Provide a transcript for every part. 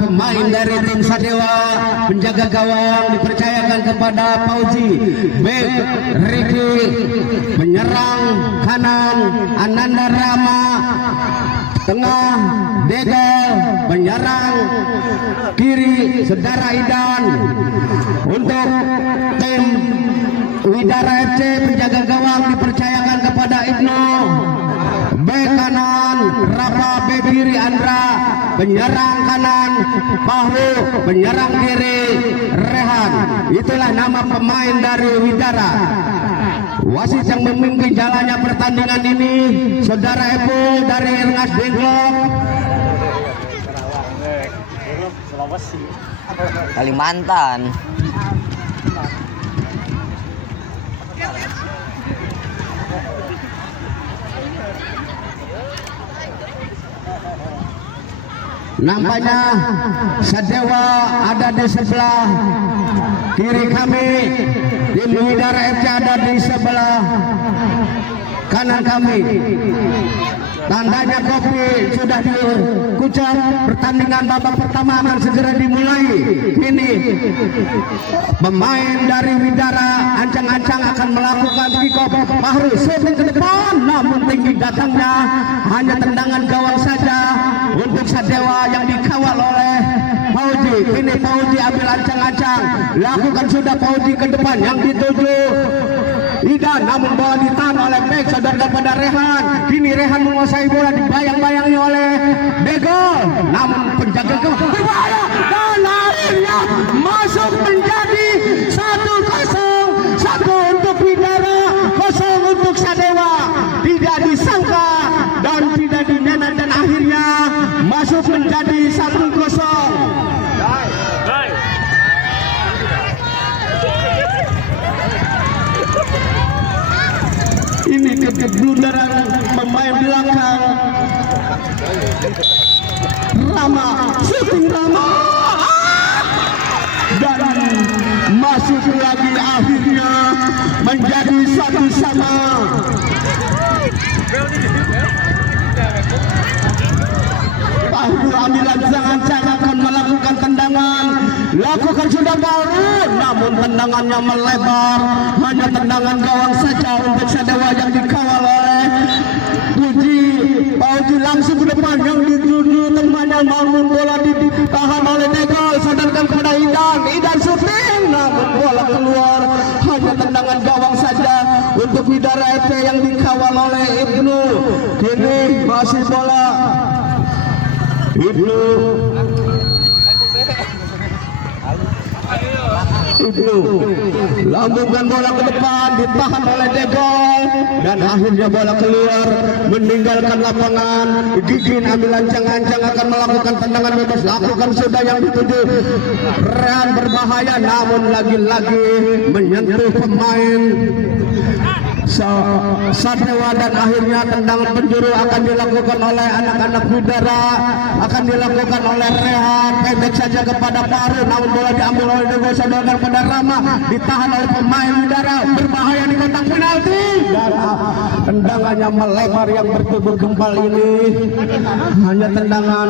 pemain dari tim Sadewa. Penjaga gawang dipercayakan kepada Fauzi. Bek Ricky, penyerang kanan Ananda Rama, tengah Degel, penyerang kiri Saudara Idan. Untuk tim Widara FC, penjaga gawang dipercayakan kepada Ibnu. Bek kanan Rafa, bek kiri Andra, penyerang kanan Fahru, penyerang kiri Rehan. Itulah nama pemain dari Widara. Wasit yang memimpin jalannya pertandingan ini Saudara Epo dari Rengas Dengklok, Kalimantan. Nampaknya Sadewa ada di sebelah kiri kami, tim Widara FC ada di sebelah kanan kami. Tandanya kopi sudah dikucap. Pertandingan babak pertama akan segera dimulai. Ini pemain dari Widara ancang-ancang akan melakukan kick off. Fahru shooting ke depan, namun tinggi datangnya hanya tendangan gawang saja untuk Sadewa yang dikawal oleh Fauzi. Ini Fauzi ambil ancang-ancang, lakukan sudah Fauzi ke depan yang dituju Idan, namun bola ditahan oleh bek saudara pada Rehan. Kini Rehan menguasai bola, dibayang-bayangi oleh Degol, namun penjaga gawang berbahaya dan akhirnya masuk menjadi 1-0. 1 untuk Widara, 0 untuk Sadewa. Tidak disangka dan tidak dinana dan akhirnya masuk menjadi 1-0. Ini keblunderan pemain belakang Rama, shooting Rama, dan masuk lagi, akhirnya menjadi 1-1. Fahru ambil ancang-ancang akan melakukan tendangan, lakukan sudah baru, namun tendangannya melebar, hanya tendangan gawang saja untuk Sadewa yang dikawal oleh Puji. Fauzi langsung ke depan yang dituju temannya, namun bola ditahan oleh Degol, sadarkan kepada Idan. Idan shooting, namun bola keluar, hanya tendangan gawang saja untuk Widara FC yang dikawal oleh Ibnu. Kini masih bola Ibnu lambungkan bola ke depan, ditahan oleh Degol, dan akhirnya bola keluar meninggalkan lapangan. Gigin ambil ancang-ancang akan melakukan tendangan bebas, lakukan sudah yang dituju Rehan, berbahaya namun lagi-lagi menyentuh pemain Sadewa, dan akhirnya tendangan penjuru akan dilakukan oleh anak-anak Widara, akan dilakukan oleh Rehan. Pendek saja kepada Fahru, namun bola diambil oleh Degol, saudara pada Rama, ditahan oleh pemain Widara, berbahaya di kotak penalti, dan tendangannya melebar yang bertubuh gempal ini hanya tendangan.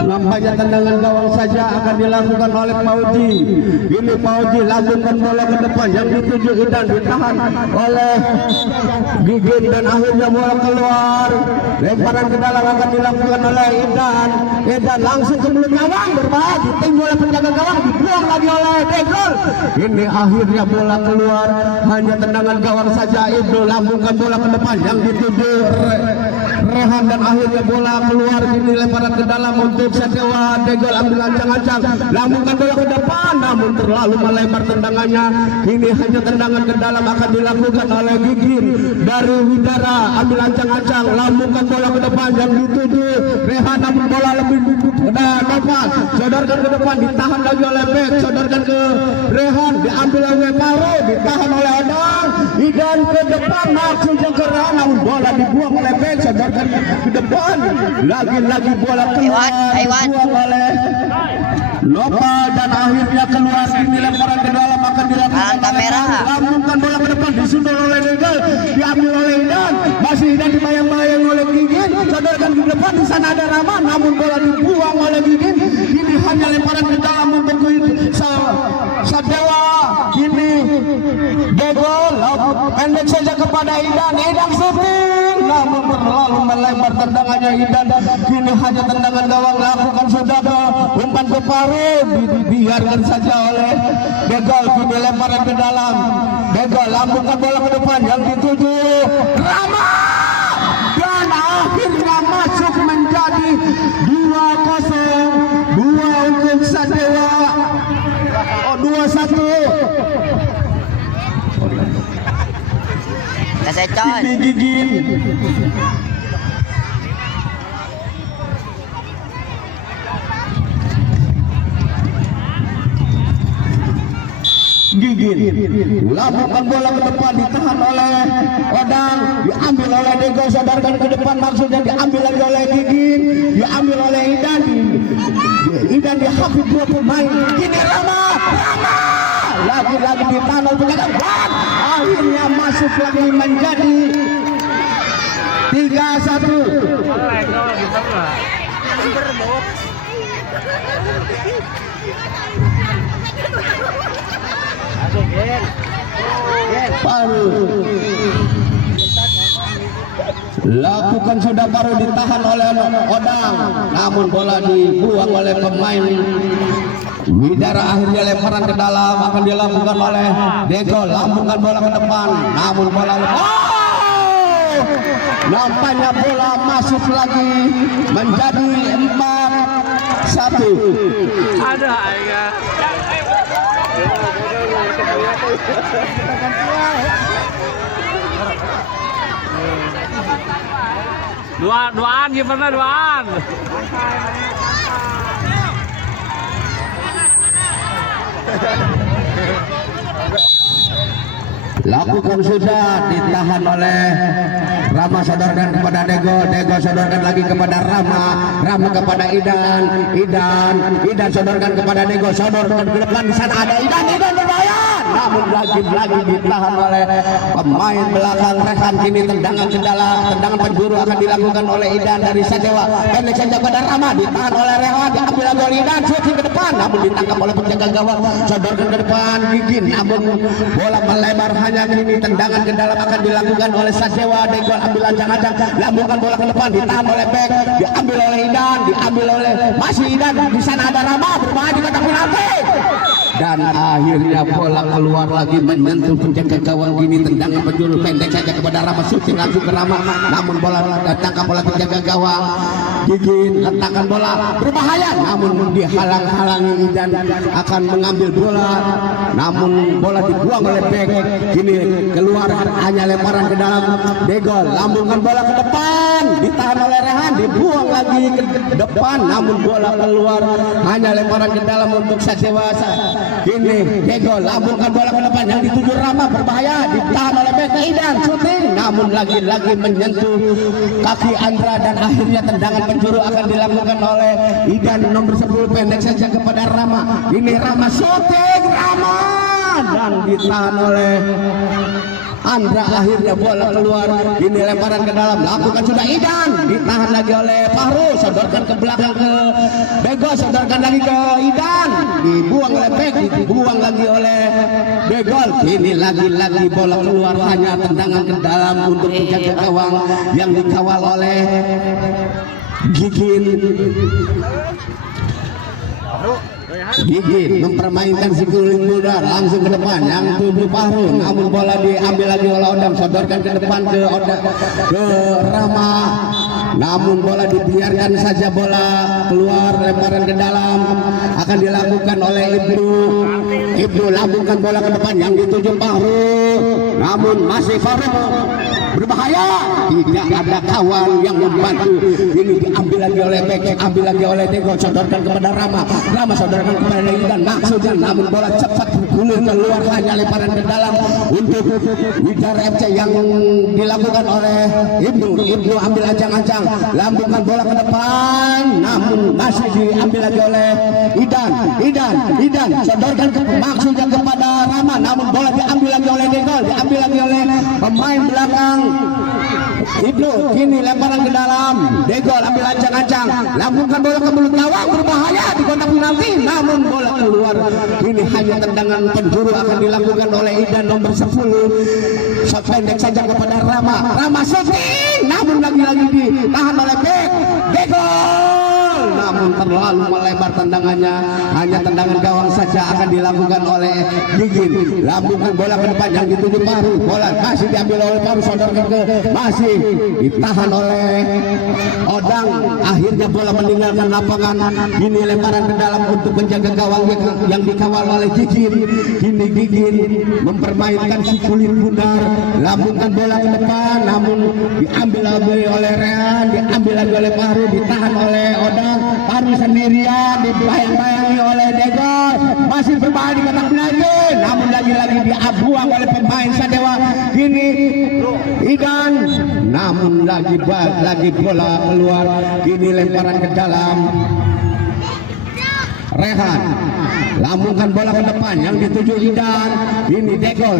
Nampaknya tendangan gawang saja akan dilakukan oleh Fauzi. Ini Fauzi lambungkan bola ke depan yang dituju Idan, ditahan oleh Gigin, dan akhirnya bola keluar. Lemparan ke dalam akan dilakukan oleh Idan. Idan langsung ke mulut gawang, berbahaya, ditinggal oleh penjaga gawang, dibuang lagi oleh Degol. Ini akhirnya bola keluar, hanya tendangan gawang saja. Ibnu lambungkan bola ke depan yang dituju Rehan, dan akhirnya bola keluar. Ini lemparan ke dalam untuk Sadewa. Degol ambil ancang-ancang, lambungkan bola ke depan, namun terlalu melebar tendangannya. Ini hanya tendangan ke dalam akan dilakukan oleh Gigin dari Widara. Ambil ancang-ancang, lambungkan bola ke depan yang dituju Rehan, namun bola lebih dapat, sodorkan ke depan, ditahan lagi oleh bek, sodorkan ke Rehan, diambil oleh Fahru, ditahan oleh Adang. Idan ke depan, maksudnya ke Rehan, namun bola dibuang oleh bek, sodorkan ke depan, lagi-lagi bola keluar, dibuang oleh Nopal, dan akhirnya keluar. Ini lemparan ke dalam akan dilakukan kamera. Lambungkan bola ke depan, disundul oleh Degol, diambil oleh Idan, masih Idan dibayang-bayang oleh Gigin, diambilkan ke depan, di sana ada Rama, namun bola dibuang oleh Gigin. Ini hanya lemparan ke dalam untuk Sadewa. Ini Degol pendek saja kepada Idan. Idan syuting, namun terlalu melebar tendangannya Idan. Kini hanya tendangan gawang lakukan sudah ke umpan ke paru, dibiarkan saja oleh Degol. Kini lemparan ke dalam. Degol lambungkan bola ke depan yang dituju Rama, dan akhirnya masuk menjadi 2-0. 2 untuk Sadewa. 2-1. Kasecon. Ini Gigin. Gigin lakukan bola ke depan, ditahan oleh Odang, diambil oleh Dego, sadarkan ke depan, maksudnya diambil lagi oleh Gigin, diambil oleh Idan. Idan dihapus 2 pemain. Kini Rama lagi-lagi ditahan oleh penjaga gawang. Akhirnya masuk lagi menjadi 3-1. Paru lakukan sudah, baru ditahan oleh Odang, namun bola dibuang oleh pemain Widara. Akhirnya lemparan ke dalam akan dilakukan oleh Dego, lambungkan bola ke depan, namun bola nampaknya bola masuk lagi menjadi 4-1. Ada ya. Duaan gimana duaan? Lakukan sudah, ditahan oleh Rama, sodorkan kepada Dego, Dego sodorkan lagi kepada Rama, Rama kepada Idan sodorkan kepada Dego, sodorkan ke depan, di sana ada Idan berbahaya, namun lagi ditahan oleh pemain belakang Rehan. Kini tendangan ke dalam, tendangan penjuru akan dilakukan oleh Idan dari Sadewa, pendek saja pada Rama, ditahan oleh Rehan, diambil lagi oleh Idan, shooting ke depan, namun ditangkap oleh penjaga gawang, sodorkan ke depan Gigin, namun bola melebar. Hanya ini tendangan ke dalam akan dilakukan oleh Sadewa. Dego ambil ancang-ancang, lambungkan bola ke depan, ditahan oleh Bek, diambil oleh Idan, diambil oleh masih Idan, di sana ada Rama, berbahaya di kotak penalti. Dan akhirnya bola keluar lagi menyentuh penjaga gawang. Kini tendangan penjuru pendek saja kepada Rama, shooting langsung ke Rama, namun bola ditangkap oleh penjaga gawang. Gigin letakkan bola berbahaya, namun dihalang-halangi Idan akan mengambil bola, namun bola dibuang oleh Bek. Kini keluar hanya lemparan ke dalam. Degol lambungkan bola ke depan, ditahan oleh Rehan, dibuang lagi ke depan, namun bola keluar hanya lemparan ke dalam untuk Sadewa. Kini Degol lambungkan bola ke depan yang dituju Rama, berbahaya, ditahan oleh Bek. Idan shooting, namun lagi-lagi menyentuh kaki Andra, dan akhirnya tendangan penjuru akan dilakukan oleh Idan nomor 10, pendek saja kepada Rama. Ini Rama shooting, Rama, dan ditahan oleh Andra. Akhirnya bola keluar, ini lemparan ke dalam, lakukan sudah Idan, ditahan lagi oleh Fahru, sodorkan ke belakang ke Bego, sodorkan lagi ke Idan, dibuang oleh Bek, dibuang lagi oleh Begol. Ini lagi-lagi bola keluar, hanya tendangan ke dalam untuk penjaga gawang yang dikawal oleh Gigin. Gigin mempermainkan si kuling muda langsung ke depan yang tuju Fahru, namun bola diambil lagi oleh Odang, sodorkan ke depan ke Rama, namun bola dibiarkan saja, bola keluar, lemparan ke dalam akan dilakukan oleh Ibnu lambungkan bola ke depan yang dituju Fahru, namun masih Fahru berbahaya, tidak ada kawan yang membantu. Ini diambil lagi oleh Bek, ambil lagi oleh Dego, sodorkan kepada Rama, Rama sodorkan kepada Idan, maksudnya, namun bola cepat bergulir keluar, hanya lemparan ke dalam untuk Widara FC yang dilakukan oleh Ibnu ambil ancang-ancang, lambungkan bola ke depan, namun masih diambil lagi oleh Idan, sodorkan maksudnya kepada Rama, namun bola diambil lagi oleh Degol, diambil lagi oleh pemain belakang Ibnu. Kini lemparan ke dalam, Degol ambil ancang-ancang, lakukan bola ke mulut gawang, berbahaya di kotak penalti, namun bola keluar. Kini hanya tendangan penjuru akan dilakukan oleh Idan nomor 10. Shot pendek saja kepada Rama shooting, namun lagi-lagi ditahan oleh Degol, namun terlalu melebar tendangannya, hanya tendangan gawang saja akan dilakukan oleh Gigin. Lambungkan bola ke depan yang dituju Paru, bola masih diambil oleh Paru, sodorkan ke masih ditahan oleh Odang. Akhirnya bola meninggalkan lapangan. Ini lemparan ke dalam untuk menjaga gawang yang dikawal oleh Gigin. Kini Gigin mempermainkan si kulit bundar, lambungkan bola ke depan, namun diambil lagi oleh Rehan, diambil lagi oleh Paru, ditahan oleh Odang. Paru sendirian, dibayang-bayangi oleh Degol, masih berbahaya di kotak penalti, namun lagi-lagi diabuang oleh pemain Sadewa. Kini Idan, namun lagi bola keluar. Kini lemparan ke dalam, Rehan lambungkan bola ke depan yang dituju Idan. Ini Degol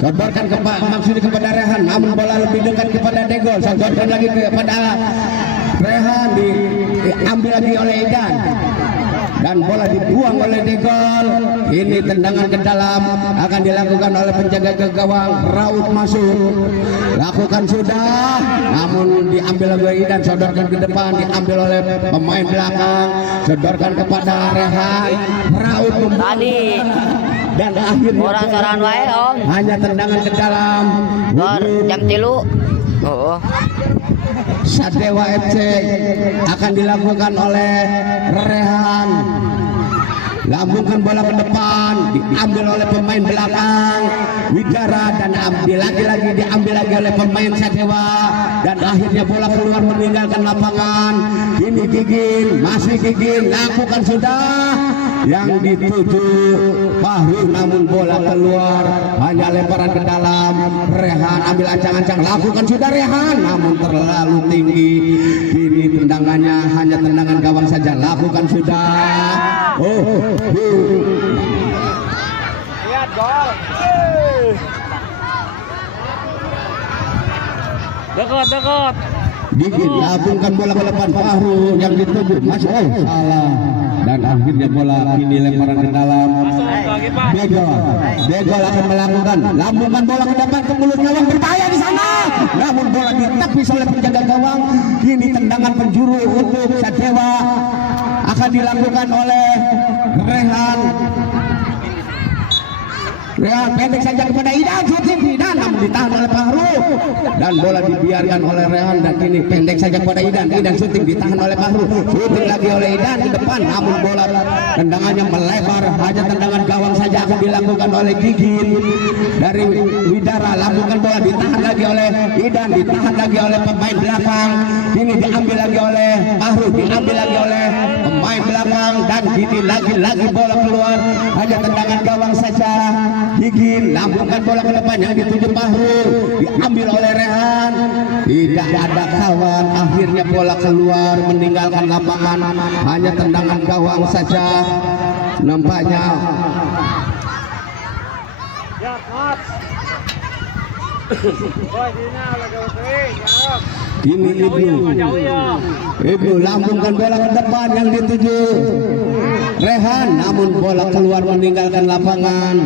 sodorkan maksudnya kepada Rehan, namun bola lebih dekat kepada Degol, sodorkan lagi kepada Rehan, diambil lagi oleh Idan dan bola dibuang oleh Degol. Ini tendangan ke dalam akan dilakukan oleh penjaga ke gawang, Raut masuk, lakukan sudah, namun diambil oleh Idan, sodorkan ke depan, diambil oleh pemain belakang, sodorkan kepada Rehan, Raut Tadi dan akhirnya orang soran wae Om. hanya tendangan ke dalam. Jam 3. Oh. Sadewa FC akan dilakukan oleh Rehan, lambungkan bola ke depan, diambil oleh pemain belakang Widara, dan lagi-lagi diambil lagi oleh pemain Sadewa, dan akhirnya bola keluar meninggalkan lapangan. Ini Gigin, masih Gigin, lakukan sudah yang dituju Fahru, namun bola keluar, hanya lemparan ke dalam. Rehan ambil ancang-ancang, lakukan sudah Rehan, namun terlalu tinggi. Kini tendangannya hanya tendangan gawang saja, lakukan sudah. Lihat gol. Dekat. Gigit labungkan bola ke depan, Fahru yang dituju masih salah, dan akhirnya bola ini lemparan ke dalam. Degol akan melakukan lambungkan bola ke depan ke mulut gawang, berbahaya di sana, namun bola ditepis oleh penjaga gawang. Kini tendangan penjuru untuk Sadewa akan dilakukan oleh Rehan. Pendek saja kepada Idan, shooting Idan, namun ditahan oleh Fahru, dan bola dibiarkan oleh Rehan. Dan kini pendek saja kepada Idan shooting ditahan oleh Fahru, shooting lagi oleh Idan ke depan, namun bola tendangannya melebar, hanya tendangan gawang saja akan dilakukan oleh Gigin dari Widara. Lambungkan bola ditahan lagi oleh Idan, ditahan lagi oleh pemain belakang. Kini diambil lagi oleh Fahru, diambil lagi oleh pemain belakang, dan kini lagi-lagi bola keluar, hanya tendangan gawang saja. Gigin lambungkan bola ke depan yang dituju Fahru, diambil oleh Rehan, tidak ada kawan. Akhirnya bola keluar meninggalkan lapangan, hanya tendangan gawang saja nampaknya. Ini Ibnu lambungkan bola ke depan yang dituju Rehan, namun bola keluar meninggalkan lapangan.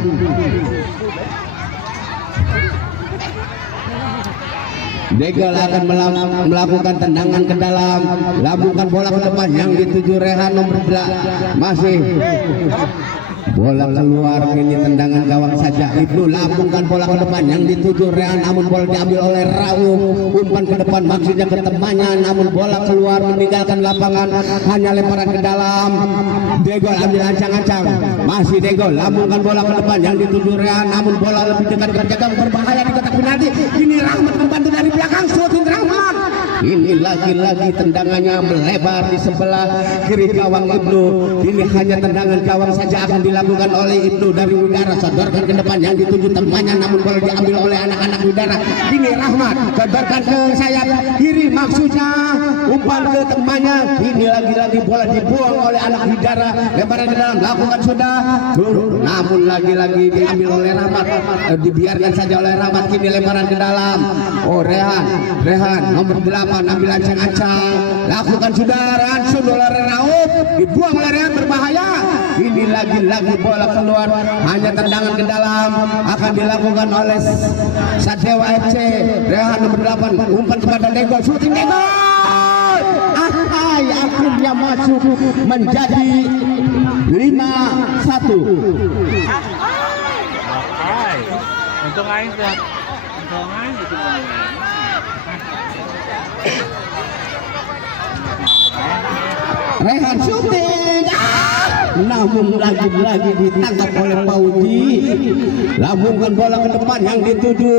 Degol akan melakukan tendangan ke dalam, lambungkan bola ke depan yang dituju Rehan nomor 8, masih bola keluar. Ini tendangan gawang saja. Ibnu lambungkan bola ke depan yang dituju Rehan, namun bola diambil oleh Rauf, umpan ke depan maksudnya ke temannya, namun bola keluar meninggalkan lapangan, hanya lemparan ke dalam. Degol ambil ancang-ancang, masih Degol lambungkan bola ke depan yang dituju Rehan, namun bola lebih dekat ke gawang, berbahaya di kotak penalti. Ini Rahmat membantu dari belakang, shooting Rahmat, Ini lagi-lagi tendangannya melebar di sebelah kiri gawang Ibnu. Ini hanya tendangan gawang saja akan dilakukan oleh Ibnu dari udara. Sodorkan ke depan yang dituju temannya, namun bola diambil oleh anak-anak udara. Ini Rahmat sodorkan ke sayap kiri, maksudnya umpan ke temannya. Ini lagi-lagi bola dibuang oleh anak udara. Lebaran ke dalam, lakukan sudah. Namun lagi-lagi diambil oleh Rahmat. Dibiarkan saja oleh Rahmat. Kini lebaran ke dalam. Oh, Rehan nomor 8 ambil ancang-ancang, lakukan sudah, langsung oleh Rauf, dibuang oleh Rehan, berbahaya. Ini lagi-lagi bola keluar, hanya tendangan ke dalam akan dilakukan oleh Sadewa FC. Rehan nomor 8 umpan kepada Degol, shooting Degol, akhirnya masuk menjadi 5-1. Untung aing tuh. Untung aing gitu. Rehan syuting, namun lagi-lagi ditangkap oleh Pauji. Lambungkan bola ke depan yang dituju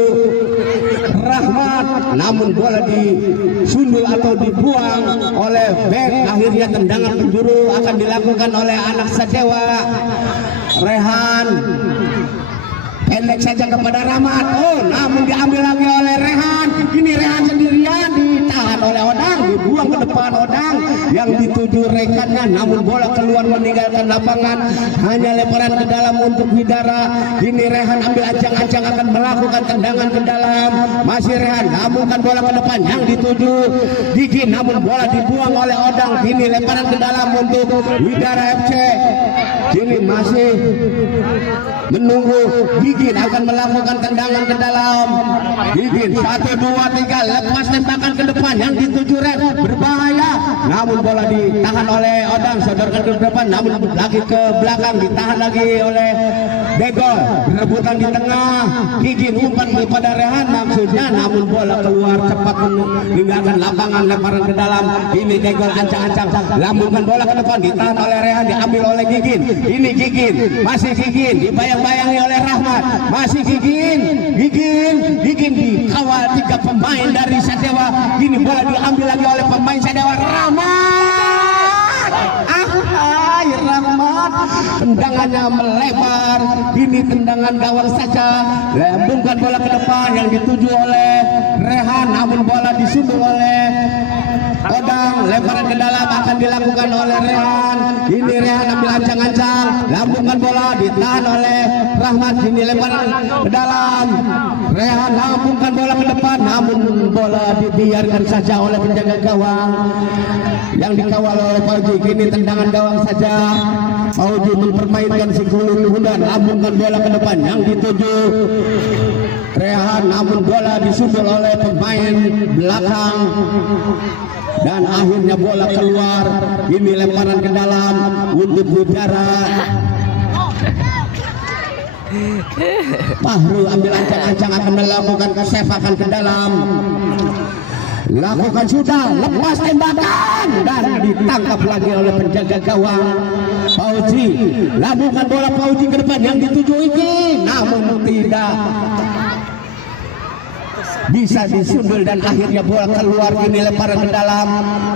Rahmat, namun bola disundul atau dibuang oleh bek. Akhirnya tendangan penjuru akan dilakukan oleh anak Sadewa. Rehan pendek saja kepada Rahmat. Oh, namun diambil lagi oleh Rehan. Ini Rehan sendirian, ditahan oleh Odang, dibuang ke depan Odang yang dituju rekannya, namun bola keluar meninggalkan lapangan. Hanya lemparan ke dalam untuk Widara. Ini Rehan ambil ancang-ancang akan melakukan tendangan ke dalam. Masih Rehan, lambungkan bola ke depan yang dituju Gigi, namun bola dibuang oleh Odang. Ini lemparan ke dalam untuk Widara FC. Kini masih menunggu Gigin akan melakukan tendangan ke dalam. Gigin 1, 2, 3 lepas tembakan ke depan yang dituju Red, berbahaya, namun bola ditahan oleh Odang. Sodorkan ke depan, namun lagi ke belakang, ditahan lagi oleh Degol. Rebutan di tengah, Gigin umpan kepada Rehan maksudnya, namun bola keluar cepat meninggalkan lapangan, lemparan ke dalam. Ini Degol ancang-ancang, lambungkan bola ke depan, ditahan oleh Rehan, diambil oleh Gigin. Ini Gigin, masih Gigin, dibayang-bayangi oleh Rahmat, masih Gigin dikawal 3 pemain dari Sadewa. Ini bola diambil lagi oleh pemain Sadewa, Rahmat. Rahmat, tendangannya melebar. Ini tendangan gawang saja, lambungkan bola ke depan yang dituju oleh Rehan, namun bola disundul oleh Odang. Lemparan ke dalam akan dilakukan oleh Rehan. Ini Rehan ambil ancang-ancang, lambungkan bola, ditahan oleh Rahmat. Ini lemparan ke dalam, Rehan lambungkan bola ke depan, namun bola dibiarkan saja oleh penjaga gawang yang dikawal oleh Pauji. Kini tendangan gawang saja. Pauji mempermainkan si Gulung Hundan, lambungkan bola ke depan yang dituju Rehan, namun bola disundul oleh pemain belakang dan akhirnya bola keluar. Ini lemparan ke dalam untuk Widara. Fahru ambil ancang-ancang akan melakukan kesepakan ke dalam. Lakukan sudah, lepas tembakan dan ditangkap lagi oleh penjaga gawang Pauji. Lambungkan bola Pauji ke depan yang dituju Iki, namun tidak bisa disundul dan akhirnya bola keluar. Ini lemparan ke dalam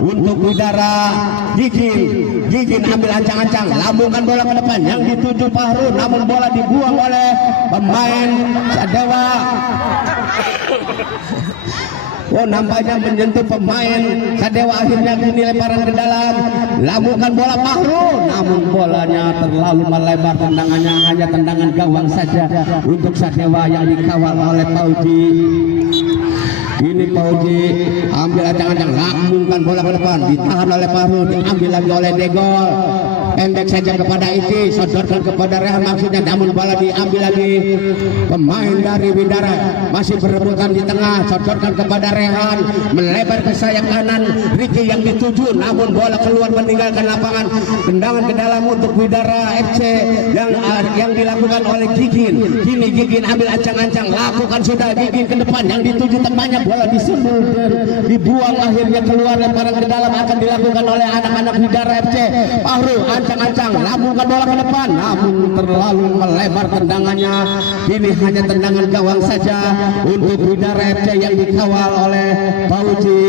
untuk Widara. Gigin ambil ancang-ancang, lambungkan bola ke depan yang dituju Fahru, namun bola dibuang oleh pemain Sadewa. Oh, nampaknya menyentuh pemain Sadewa. Akhirnya kini lemparan ke dalam, lambungkan bola Fahru, namun bolanya terlalu melebar. Tendangannya hanya tendangan gawang saja untuk Sadewa yang dikawal oleh Pauji. Ini Pauji ambil ancang-ancang, lambungkan bola ke depan, ditahan oleh Fahru, diambil lagi oleh Degol. Pendek saja kepada Iki, sodorkan kepada Rehan maksudnya, namun bola diambil lagi pemain dari Widara. Masih berebutan di tengah, sodorkan kepada Rehan, melebar ke sayap kanan Riki yang dituju, namun bola keluar meninggalkan lapangan. Tendangan ke dalam untuk Widara FC yang dilakukan oleh Gigin. Kini Gigin ambil ancang-ancang, lakukan sudah Gigin ke depan yang dituju temannya, bola disundul, dibuang, akhirnya keluar. Lemparan ke dalam akan dilakukan oleh anak-anak Widara FC. Fahru ancang-ancang, lambungkan bola ke depan, namun terlalu melebar tendangannya. Ini hanya tendangan gawang saja untuk Widara FC yang dikawal oleh Pauji.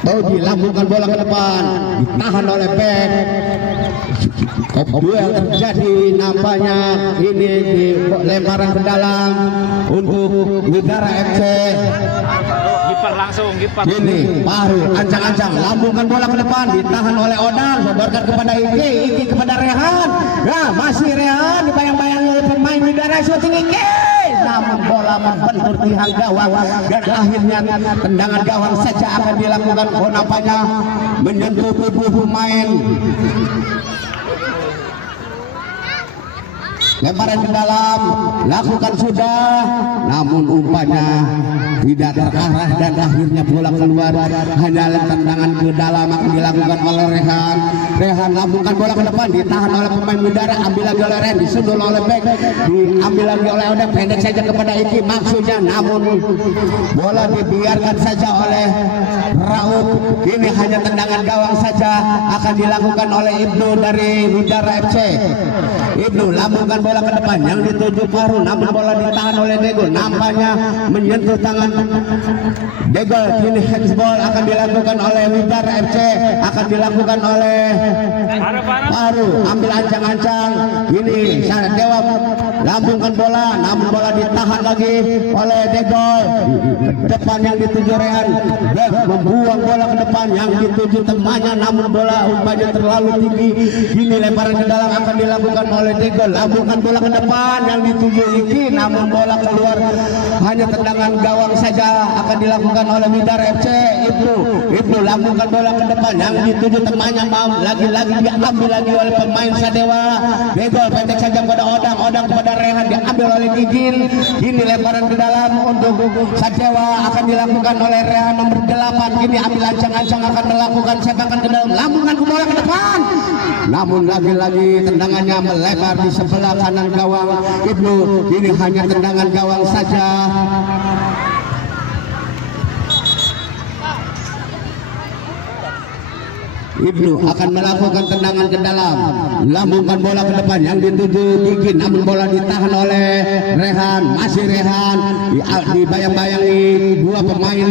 Pauji lambungkan bola ke depan, ditahan oleh back. Duel terjadi nampaknya ini di lemparan ke dalam untuk Widara FC. Kiper langsung, kiper. Ini baru ancang-ancang lambungkan bola ke depan, ditahan oleh Odang, sodorkan kepada Iki kepada Rehan. Nah, masih Rehan dibayang-bayang oleh pemain Widara, shooting Iki. Namun bola membentur tiang gawang dan akhirnya tendangan gawang saja akan dilakukan. Nampaknya menyentuh tubuh pemain. Lemparan ke dalam, lakukan sudah, namun umpannya tidak terarah dan akhirnya bola keluar. Hanya tendangan ke dalam akan dilakukan oleh Rehan. Rehan lambungkan bola ke depan, ditahan oleh pemain Widara, ambil lagi oleh Rehan, disundul oleh back, diambil lagi oleh Odang, pendek saja kepada Iki maksudnya, namun bola dibiarkan saja oleh Rauf. Ini hanya tendangan gawang saja akan dilakukan oleh Ibnu dari Widara FC. Ibnu lambungkan bola ke depan yang dituju Faru, namun bola ditahan oleh Degol, nampaknya menyentuh tangan Degol. Kini handsball akan dilakukan oleh Widara FC, akan dilakukan oleh Faru, ambil ancang-ancang. Ini Dewa lambungkan bola, namun bola ditahan lagi oleh Degol. Depan yang dituju Rehan, membuang bola ke depan yang dituju temannya, namun bola umpannya terlalu tinggi. Kini lemparan ke dalam akan dilakukan oleh Degol, lambungkan bola ke depan yang dituju Iki, namun bola keluar. Hanya tendangan gawang saja akan dilakukan oleh Widara FC. Ibnu lambungkan bola ke depan yang dituju temannya, lagi-lagi diambil lagi oleh pemain Sadewa. Degol pendek saja kepada Odang kepada Rehan, diambil oleh Gigin. Ini lemparan ke dalam untuk Sadewa akan dilakukan oleh Rehan nomor 8. Kini ambil ancang-ancang akan melakukan sepakan ke dalam, lambungkan ke bola ke depan, namun lagi-lagi tendangannya melebar di sebelah kanan gawang Ibnu. Ini hanya tendangan gawang saja. Ibnu akan melakukan tendangan ke dalam, lambungkan bola ke depan yang dituju Gigin, namun bola ditahan oleh Rehan. Masih Rehan dibayang-bayangi dua pemain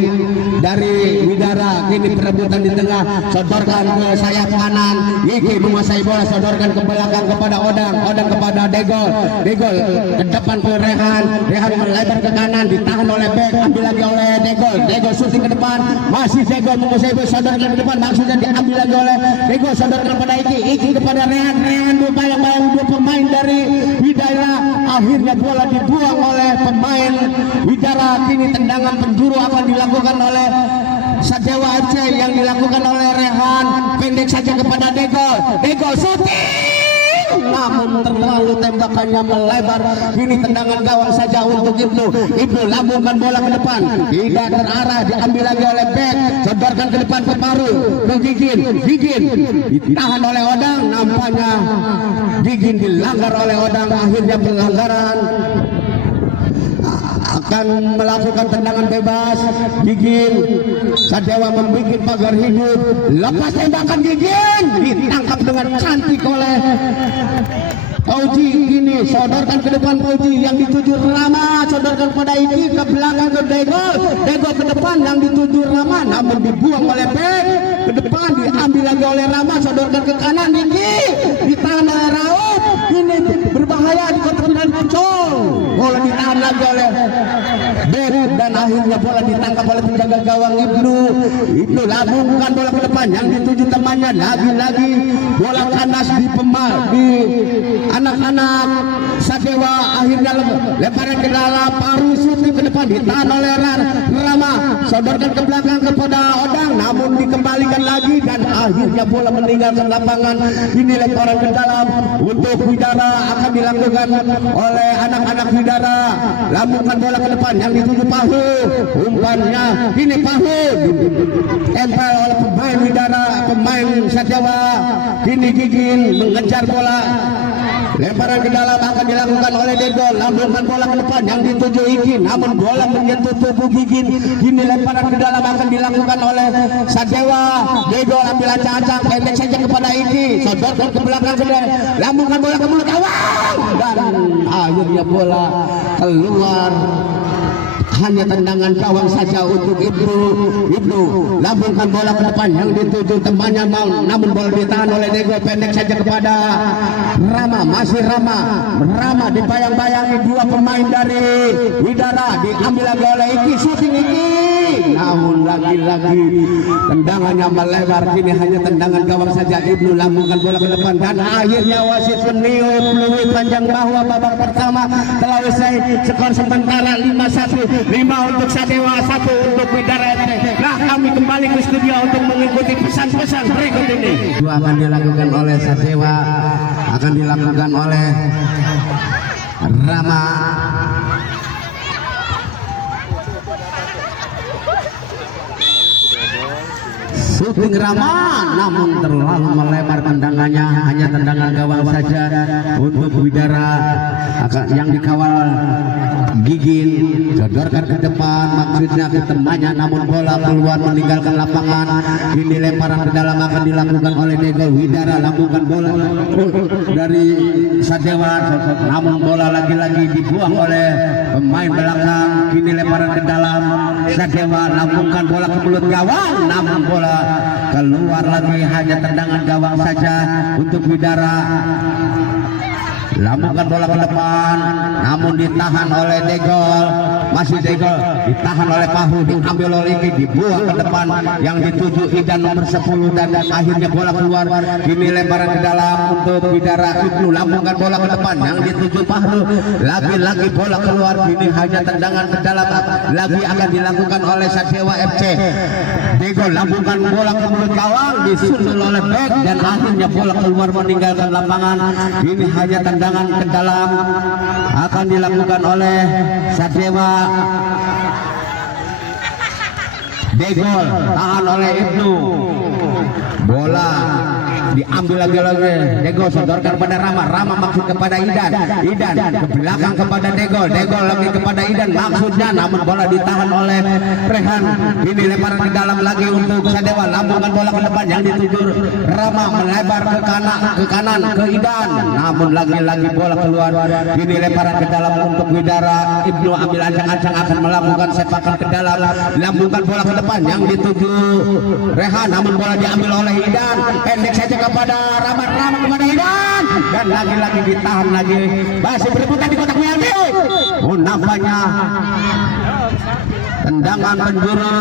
dari Widara. Kini perebutan di tengah, sodorkan ke sayap kanan. Gigi menguasai bola, sodorkan ke belakang kepada Odang kepada Degol ke depan ke Rehan melebar ke kanan, ditahan oleh back, ambil lagi oleh Degol shooting ke depan. Masih Degol menguasai bola, sodorkan ke depan, maksudnya diambil lagi oleh Degol, sodorkan kepada Iki kepada Rehan bayang-bayang dua pemain dari Widara. Akhirnya bola dibuang oleh pemain Widara. Kini tendangan penjuru akan dilakukan oleh Sadewa FC yang dilakukan oleh Rehan, pendek saja kepada Degol shooting, namun terlalu tembakannya melebar. Ini tendangan gawang saja untuk Ibnu lambungkan bola ke depan, tidak terarah, diambil lagi oleh back, sodorkan ke depan ke Faru, ke Gigin ditahan oleh Odang. Nampaknya Gigin dilanggar oleh Odang. Akhirnya pelanggaran akan melakukan tendangan bebas. Gigin, Sadewa membuat pagar hidup, lepas tembakan Gigin, ditangkap dengan cantik oleh Pauji. Ini sodorkan ke depan Pauji yang dituju Rama, sodorkan pada Iki ke belakang ke Degol ke depan yang dituju Rama, namun dibuang oleh back ke depan, diambil lagi oleh Rama, sodorkan ke kanan Iki, ditahan oleh Rauf. Ini berbahaya di kotak penalti Pucol, bola ditahan lagi oleh back dan akhirnya bola ditangkap oleh penjaga gawang Ibnu lambungkan bola ke depan yang dituju temannya, lagi-lagi bola kandas di anak-anak Sadewa. Akhirnya lemparan ke dalam, Faru shooting ke depan, ditahan oleh Rama, sodorkan ke belakang kepada Odang, namun dikembalikan lagi dan akhirnya bola meninggalkan lapangan. Ini lemparan ke dalam untuk Widara akan dilakukan oleh anak-anak Widara. Lambungkan bola ke depan yang dituju Pahu, umpannya ini Pahu tempel oleh pemain Widara, pemain Sadewa. Kini Gigin mengejar bola, lemparan ke dalam akan dilakukan oleh Degol, lambungkan bola ke depan yang dituju Iki, namun bola menyentuh tubuh Gigin. Kini lemparan ke dalam akan dilakukan oleh Sadewa. Degol ambil acak-acak, pendek saja kepada Iki, sodorkan ke belakang ke depan, lambungkan bola ke mulut gawang dan akhirnya bola keluar. hanya tendangan gawang saja untuk Ibnu lambungkan bola ke depan yang dituju temannya namun bola ditahan oleh Dego, pendek saja kepada Rama, masih Rama dibayang-bayangi dua pemain dari Widara, diambil lagi oleh Iki, shooting Iki, namun lagi-lagi tendangannya melebar. Kini hanya tendangan gawang saja. Ibnu lambungkan bola ke depan dan akhirnya wasit meniup peluit panjang bahwa babak pertama telah usai, skor sementara 5-1, 5 untuk Sadewa, 1 untuk Widara FC. Nah, kami kembali ke studio untuk mengikuti pesan-pesan berikut ini. Dua akan dilakukan oleh Sadewa, akan dilakukan oleh Rama. Shooting Rama, namun terlalu melebar tendangannya, hanya tendangan gawang saja untuk Widara yang dikawal Gigin, sodorkan ke depan, maksudnya ke temannya, namun bola keluar meninggalkan lapangan. Ini lemparan ke dalam akan dilakukan oleh Dego. Widara lambungkan bola dari Sadewa, namun bola lagi-lagi dibuang oleh pemain belakang. Kini lemparan ke dalam, Sadewa lambungkan bola ke mulut gawang, namun bola keluar lagi, hanya tendangan gawang saja untuk Widara. Lambungkan bola ke depan, namun ditahan oleh Degol, masih Degol ditahan oleh Pahu, diambil oleh Iki, dibuang ke depan yang dituju Idan nomor 10 dan akhirnya bola keluar. Kini lemparan ke dalam untuk Widara. Ibnu lambungkan bola ke depan yang dituju Pahu, lagi-lagi bola keluar. Kini hanya tendangan ke dalam lagi akan dilakukan oleh Sadewa FC. Degol lambungkan bola ke mulut gawang, disundul oleh back dan akhirnya bola keluar meninggalkan lapangan. Kini hanya tendangan ke dalam akan dilakukan oleh Sadewa. Degol tahan oleh Ibnu, bola diambil lagi Degol, sodorkan kepada Rama maksud kepada Idan ke belakang kepada Degol lagi kepada Idan maksudnya, namun bola ditahan oleh Rehan. Ini lemparan ke dalam lagi untuk Sadewa, lambungkan bola ke depan yang dituju Rama, melebar ke kanan ke Idan, namun lagi-lagi bola keluar. Ini lemparan ke dalam untuk Widara. Ibnu ambil ancang-ancang akan melakukan sepakan ke dalam, lambungkan bola ke depan yang dituju Rehan, namun bola diambil oleh Idan, pendek saja kepada Rama kepada Idan dan lagi-lagi ditahan lagi, masih berebutan di kotak penalti. Nampaknya tendangan penjuru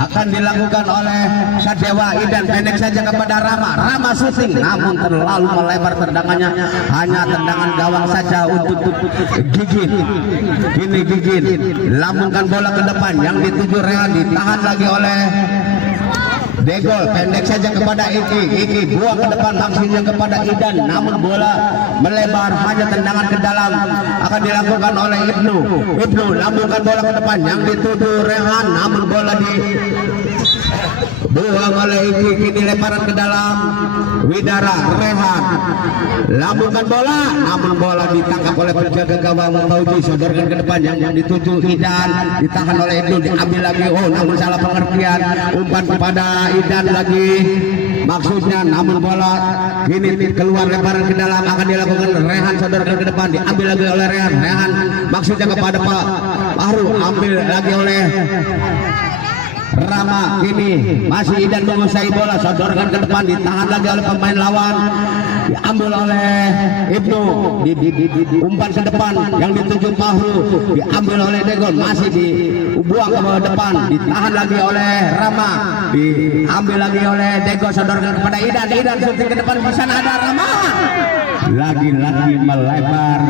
akan dilakukan oleh Sadewa. Idan pendek saja kepada Rama shooting, namun terlalu melebar tendangannya, hanya tendangan gawang saja untuk Gigin. Ini Gigin lambungkan bola ke depan yang dituju Rehan, ditahan lagi oleh Degol, pendek saja kepada Iki buang ke depan maksudnya kepada Idan, namun bola melebar, hanya tendangan ke dalam akan dilakukan oleh Ibnu lambungkan bola ke depan yang dituju Rehan, namun bola dibuang oleh Iki. Kini lemparan ke dalam Widara. Rehan lambungkan bola, namun bola ditangkap oleh penjaga gawang Fauji, sodorkan ke depan yang dituju Idan, ditahan oleh Ibnu, diambil lagi, namun salah pengertian, umpan kepada Idan lagi maksudnya, namun bola kini keluar lemparan ke dalam akan dilakukan Rehan, sodorkan ke depan, diambil lagi oleh Rehan maksudnya kepada Pak Bahru, ambil lagi oleh Rama. Kini masih Idan menguasai bola, sodorkan ke depan, ditahan lagi oleh pemain lawan, diambil oleh Ibnu, umpan ke depan yang dituju Pahru, diambil oleh Degol, masih dibuang ke depan, ditahan lagi oleh Rama, diambil lagi oleh Degol, sodorkan kepada Idan shooting ke depan, di sana ada Rama, lagi-lagi melebar.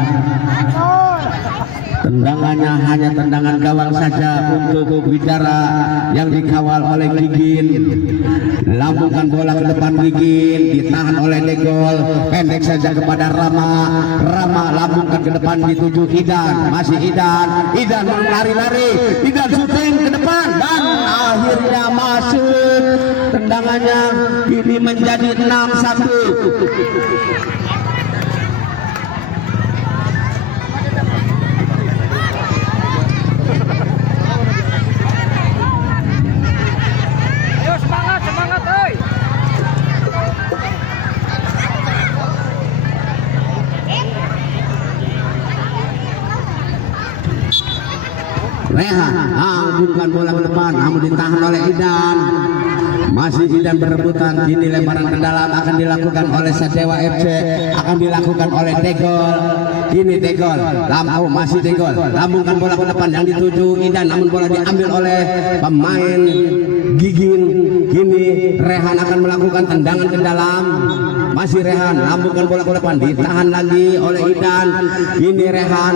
Tendangannya hanya tendangan gawang saja untuk Widara yang dikawal oleh Gigin. Lambungkan bola ke depan Gigin, ditahan oleh Degol, pendek saja kepada Rama lambungkan ke depan dituju Idan, masih Idan lari-lari, Idan shooting ke depan dan akhirnya masuk. Tendangannya ini menjadi 6-1. Rehan bukan bola ke depan, namun ditahan oleh Idan. Masih Idan berebutan, kini lemparan ke dalam akan dilakukan oleh Sadewa FC, akan dilakukan oleh Degol. Ini Degol, masih Degol, lambungkan bola ke depan yang dituju Idan, namun bola diambil oleh pemain Gigin. Kini Rehan akan melakukan tendangan ke dalam. Masih Rehan, lambungkan bola ke depan, ditahan lagi oleh Idan. Ini Rehan,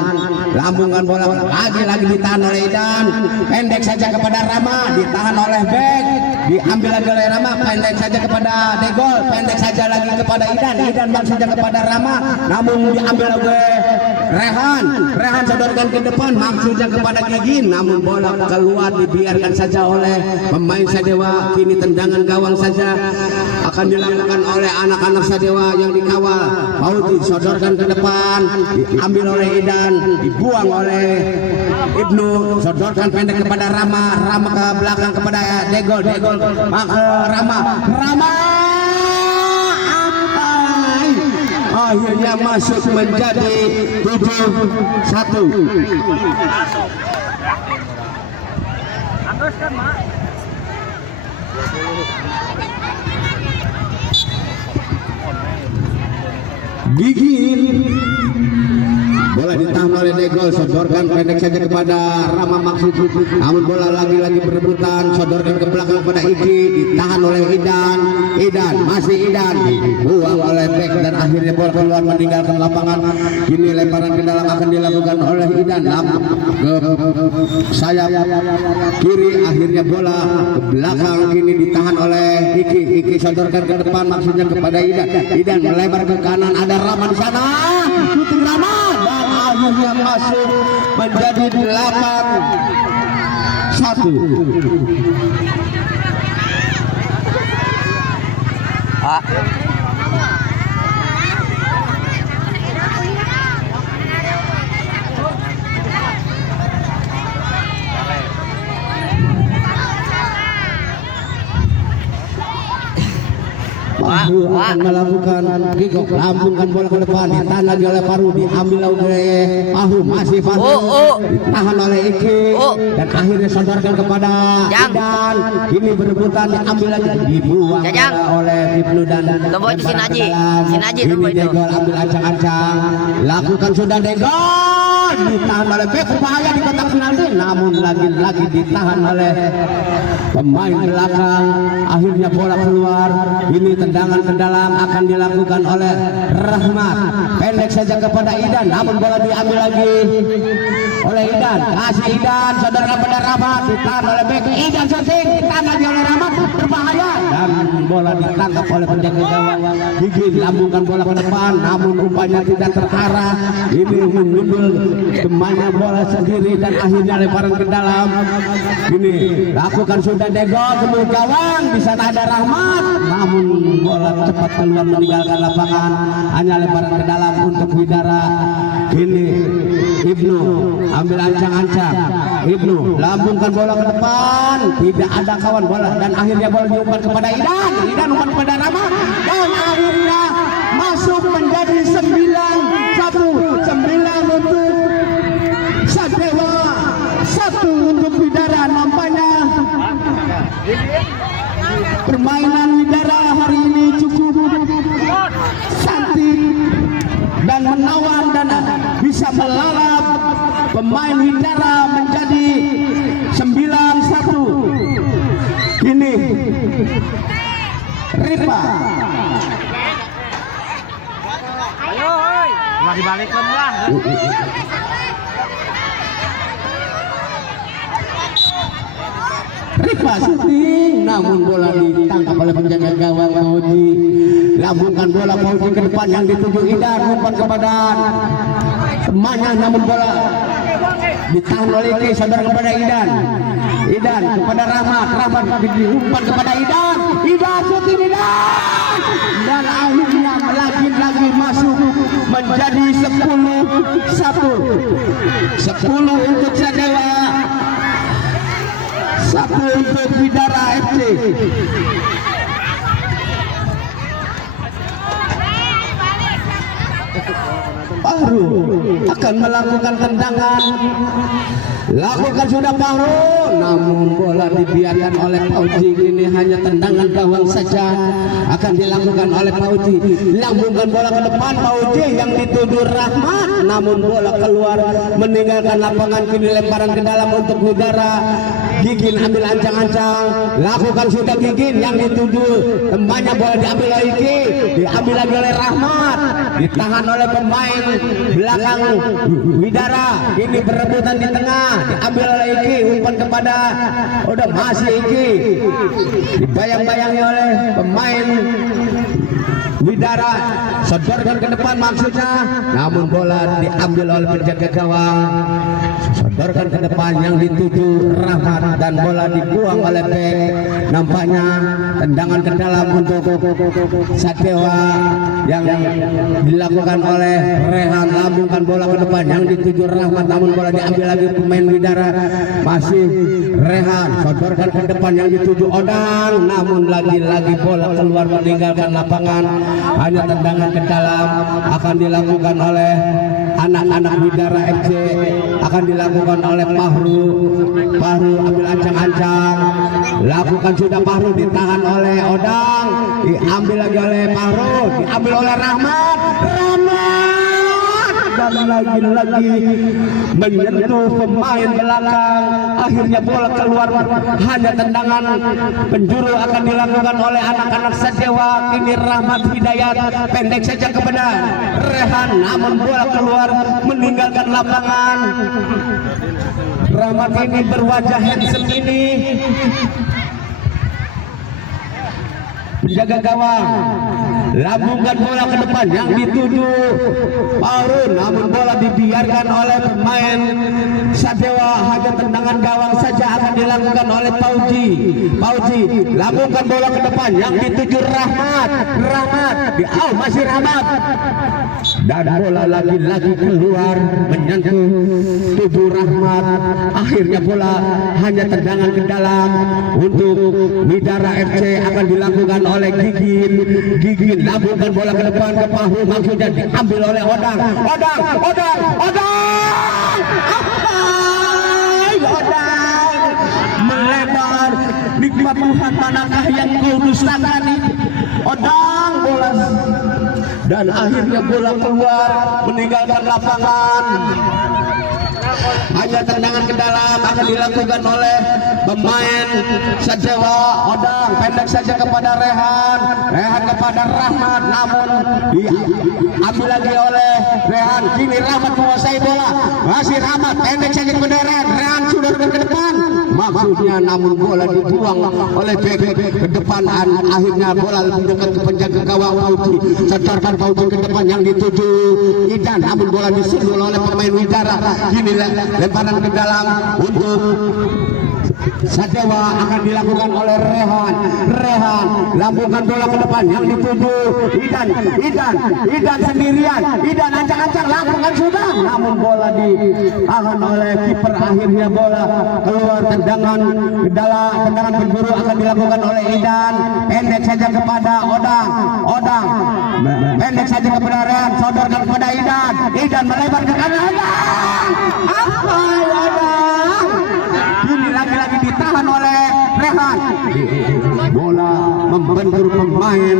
lambungkan bola lagi ditahan oleh Idan. Pendek saja kepada Rama, ditahan oleh Bek. Diambil lagi oleh Rama, pendek saja kepada Degol, pendek saja lagi kepada Idan. Idan maksudnya kepada Rama, namun diambil oleh Rehan. Rehan sodorkan ke depan, maksudnya kepada Gigin, namun bola keluar, dibiarkan saja oleh pemain Sadewa. Kini tendangan gawang saja akan dilakukan oleh anak-anak Sadewa yang dikawal. Pauti sodorkan ke depan, diambil oleh Idan, dibuang oleh Ibnu, sodorkan pendek kepada Rama. Rama ke belakang kepada Degol, Degol Rama. Akhirnya masuk menjadi 7-1. Gigin, bola ditahan oleh Degol, sodorkan pendek saja kepada Rama maksud, namun bola lagi-lagi berebutan, sodorkan ke belakang kepada Iki, ditahan oleh Idan. Masih Idan, dibuang oleh Bek dan akhirnya bola keluar meninggalkan lapangan. Kini lemparan ke dalam akan dilakukan oleh Idan, ke sayap kiri, akhirnya bola ke belakang, kini ditahan oleh Iki sodorkan ke depan maksudnya kepada Idan melebar ke kanan, ada Rama di sana, shooting Rama dan akhirnya masuk menjadi 8-1. Paru akan melakukan kikok, lambungkan bola ke depan, ditahan lagi oleh Paru, diambil oleh Pahu, masih Pahu, ditahan oleh Iki, dan akhirnya sodorkan kepada Idan. Ini berebutan, diambil lagi, dibuang oleh Ibnu dan Sinaji ini Degol ambil ancang-ancang, lakukan sudah Degol, ditahan oleh Bek, berbahaya di kotak penalti, namun lagi-lagi ditahan oleh pemain belakang. Akhirnya bola keluar, ini tendangan ke dalam akan dilakukan oleh Rahmat, pendek saja kepada Idan, namun bola diambil lagi oleh Idan. Kasih Idan, saudara kepada Rahmat, ditahan oleh Bek. Idan shooting, ditahan lagi oleh Rahmat, berbahaya dan bola ditangkap oleh penjaga gawang. Gigin lambungkan bola ke depan, namun umpannya tidak terarah. Ini menyundul kemana bola sendiri dan akhirnya lemparan ke dalam. Ini lakukan sudah Degol, kemudian gawang, di sana ada Rahmat, namun bola cepat keluar meninggalkan lapangan, hanya lemparan ke dalam untuk Widara. Ini Ibnu ambil ancang-ancang, Ibnu lambungkan bola ke depan, tidak ada kawan bola dan akhirnya bola diumpan kepada Idan umpan kepada Rahmat dan akhirnya masuk menjadi 9-1. 9 untuk Sadewa, 1 untuk Widara. Nampaknya permainan Widara hari ini cukup cantik dan menawan dan bisa melalap pemain Widara menjadi 9-1. Ini Rifa, Ayo, hoi. Lagi balik lah. Rifa shooting, namun bola ditangkap oleh penjaga gawang Pauji. Lambungkan bola Pauji ke depan yang dituju Idan, umpan kepada temannya, namun bola ditahan oleh Iki, saudara kepada Idan kepada Rahmat diumpan kepada Idan shooting Idan dan akhirnya lagi masuk menjadi 10-1. 10 untuk Sadewa, 1 untuk Widara FC. Baru akan melakukan tendangan Lakukan sudah Fahru, namun bola dibiarkan oleh Fauji. Ini hanya tendangan gawang saja akan dilakukan oleh Fauji. Lambungkan bola ke depan Fauji yang dituju Rahmat, namun bola keluar meninggalkan lapangan. Kini lemparan ke dalam untuk Widara. Gigin ambil ancang-ancang, lakukan sudah Gigin yang dituju temannya, bola diambil oleh Iki, diambil lagi oleh Rahmat, ditahan oleh pemain belakang Widara. Ini berebutan di tengah, diambil oleh Iki, umpan kepada udah masih Iki, dibayang-bayangi oleh pemain Widara, sodorkan ke depan maksudnya, namun bola diambil oleh penjaga gawang. Sodorkan ke depan yang dituju Rahmat dan bola dibuang oleh bek. Nampaknya tendangan ke dalam untuk Sadewa yang dilakukan oleh Rehan. Lambungkan bola ke depan yang dituju Rahmat, namun bola diambil lagi pemain Widara. Masih Rehan, sodorkan ke depan yang dituju Odang, namun lagi-lagi bola keluar meninggalkan lapangan. Hanya tendangan ke dalam akan dilakukan oleh anak-anak Widara FC, akan dilakukan oleh Fahru. Fahru ambil ancang-ancang, lakukan sudah Fahru, ditahan oleh Odang, diambil lagi oleh Fahru, diambil oleh Rahmat, dan lagi-lagi menyentuh pemain belakang. Akhirnya bola keluar, hanya tendangan penjuru akan dilakukan oleh anak-anak Sadewa. Ini Rahmat Hidayat pendek saja kepada Rehan, namun bola keluar meninggalkan lapangan. Rahmat ini berwajah handsome ini, penjaga gawang, lambungkan bola ke depan yang dituju Fahru, namun bola dibiarkan oleh pemain Sadewa. Hanya tendangan gawang saja akan dilakukan oleh Fauji. Fauji lambungkan bola ke depan yang dituju Rahmat. Rahmat masih Rahmat, dan bola lagi-lagi keluar menyentuh tubuh Rahmat. Akhirnya bola hanya tendangan ke dalam untuk Widara FC, akan dilakukan oleh Gigin. Gigin lambungkan bola ke depan ke Fahru, maksudnya diambil oleh Odang. Odang melebar. Nikmat Tuhan, manakah yang kau dustakan ini? Odang bola, dan akhirnya bola keluar meninggalkan lapangan. Hanya tendangan ke dalam akan dilakukan oleh pemain Sadewa. Odang pendek saja kepada Rehan, Rehan kepada Rahmat, namun diambil lagi oleh Rehan. Kini Rahmat menguasai bola, masih Rahmat pendek saja kepada Rehan. Rehan sudah ke depan maksudnya, namun bola dibuang oleh bek ke depan. Akhirnya bola lebih dekat ke penjaga gawang Fauji. Setorkan Fauji ke depan yang dituju Idan, namun bola disundul oleh pemain Widara. Kini lemparan ke dalam untuk Sadewa, akan dilakukan oleh Rehan. Rehan lambungkan bola ke depan yang dituju Idan sendirian. Idan ancang-ancang, lakukan sudah, namun bola ditahan oleh kiper. Akhirnya bola keluar, tendangan ke dalam, tendangan penjuru akan dilakukan oleh Idan. Pendek saja kepada Odang pendek saja kepada Rehan, sodorkan kepada Idan melebar ke kanan. Odang ini lagi-lagi ditahan oleh Rehan. Bola membentur pemain,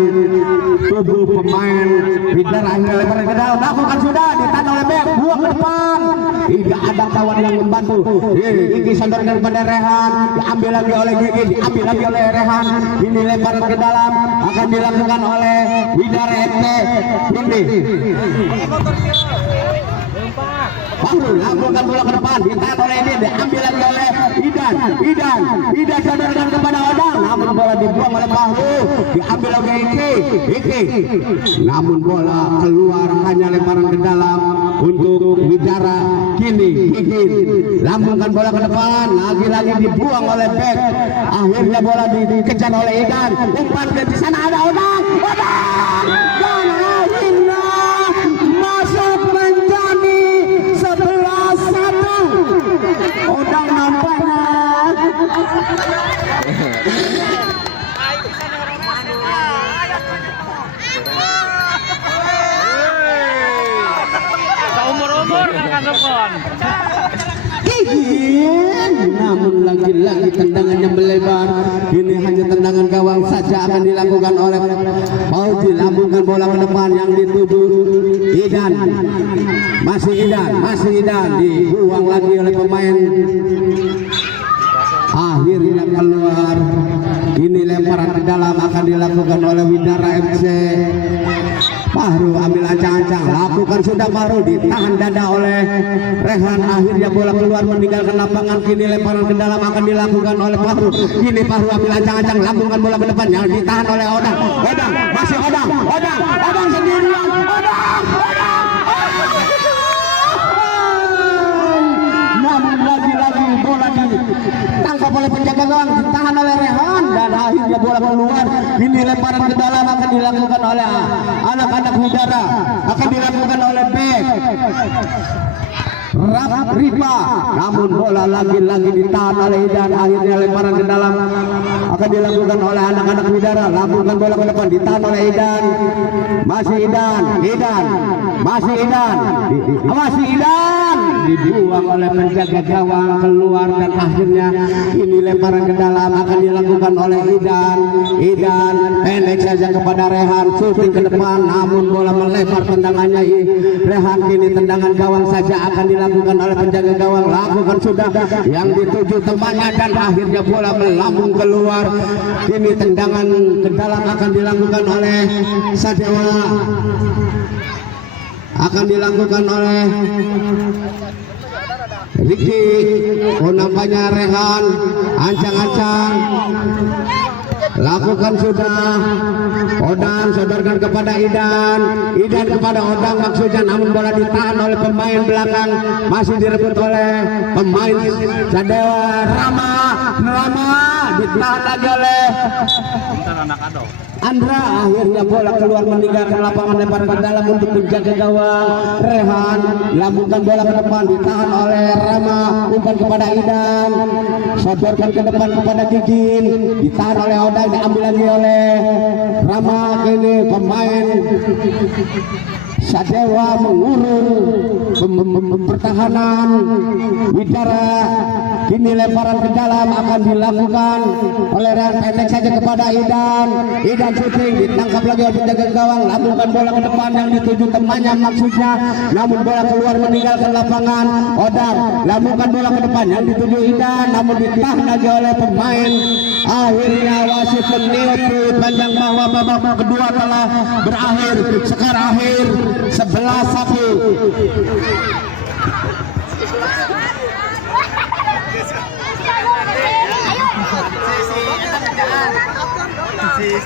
tubuh pemain Widara. Akhirnya lebar ke dalam, lakukan sudah, ditahan oleh bek, buang ke depan. Tidak ada kawan yang membantu. Gigi sodorkan kepada Rehan, diambil lagi oleh Gigi, diambil lagi oleh Rehan. Ini lemparan ke dalam akan dilakukan oleh Widara FC. Ini Fahru lakukan bola ke depan, ditahan oleh ini, diambil lagi oleh Idan sodorkan kepada Odang, namun bola dibuang oleh Fahru, diambil oleh Iki, namun bola keluar, hanya lemparan ke dalam untuk Widara. Kini Gigin lambungkan bola ke depan, lagi-lagi dibuang oleh bek. Akhirnya bola dikejar oleh Idan, umpan ke di sana ada Odang dan akhirnya masuk menjadi 11-1. Odang nampaknya Seumur-umur kan kasupon. namun lagi-lagi tendangannya melebar. Ini hanya tendangan gawang saja akan dilakukan oleh Fauzi. Lambungkan bola ke depan yang dituju Idan. Masih Idan dibuang lagi oleh pemain. Akhirnya keluar. Ini lemparan ke dalam akan dilakukan oleh Widara FC. Fahru ambil ancang-ancang, lakukan sudah Fahru, ditahan dada oleh Rehan. Akhirnya bola keluar meninggalkan lapangan. Kini lemparan ke dalam akan dilakukan oleh Fahru. Kini Fahru ambil ancang-ancang, lakukan bola ke depan yang ditahan oleh Odang. Masih Odang sendirian. Namun lagi-lagi bola ditangkap oleh penjaga gawang, ditahan oleh Rehan dan akhirnya bola keluar. Ini lemparan ke dalam akan dilakukan oleh anak-anak Widara, akan dilakukan oleh bek Ripa, namun bola lagi-lagi ditahan oleh Idan. Akhirnya lemparan ke dalam akan dilakukan oleh anak-anak Widara. Lakukan bola ke depan, ditahan oleh Idan. Masih Idan dibuang oleh penjaga gawang keluar dan akhirnya ini lemparan ke dalam akan dilakukan oleh Idan pendek saja kepada Rehan, shooting ke depan namun bola melebar tendangannya Rehan. Kini tendangan gawang saja akan dilakukan oleh penjaga gawang, lakukan sudah yang dituju temannya dan akhirnya bola melambung keluar. Kini tendangan ke dalam akan dilakukan oleh Sadewa, akan dilakukan oleh Riki. Nampaknya Rehan ancang-ancang, lakukan sudah. Odang sodorkan kepada Idan kepada Odang maksudnya, namun bola ditahan oleh pemain belakang, masih direbut oleh pemain Sadewa. Rama ditahan lagi oleh Andra. Akhirnya bola keluar meninggalkan lapangan, lempar ke dalam untuk penjaga gawang Rehan. Lambungkan bola ke depan, ditahan oleh Rama, umpan kepada Idan, sodorkan ke depan kepada Gigin, ditahan oleh Odang, diambil lagi oleh Rama. Kini pemain Sadewa mengurung pertahanan Widara. Kini lemparan ke dalam akan dilakukan oleh Rehan, pendek saja kepada Idan shooting, ditangkap lagi oleh penjaga gawang. Lambungkan bola ke depan yang dituju temannya maksudnya, namun bola keluar meninggalkan lapangan. Odang lambungkan bola ke depan yang dituju Idan, namun ditahan lagi oleh pemain. Akhirnya wasit meniup panjang bahwa babak kedua telah berakhir. Skor akhir 11-1.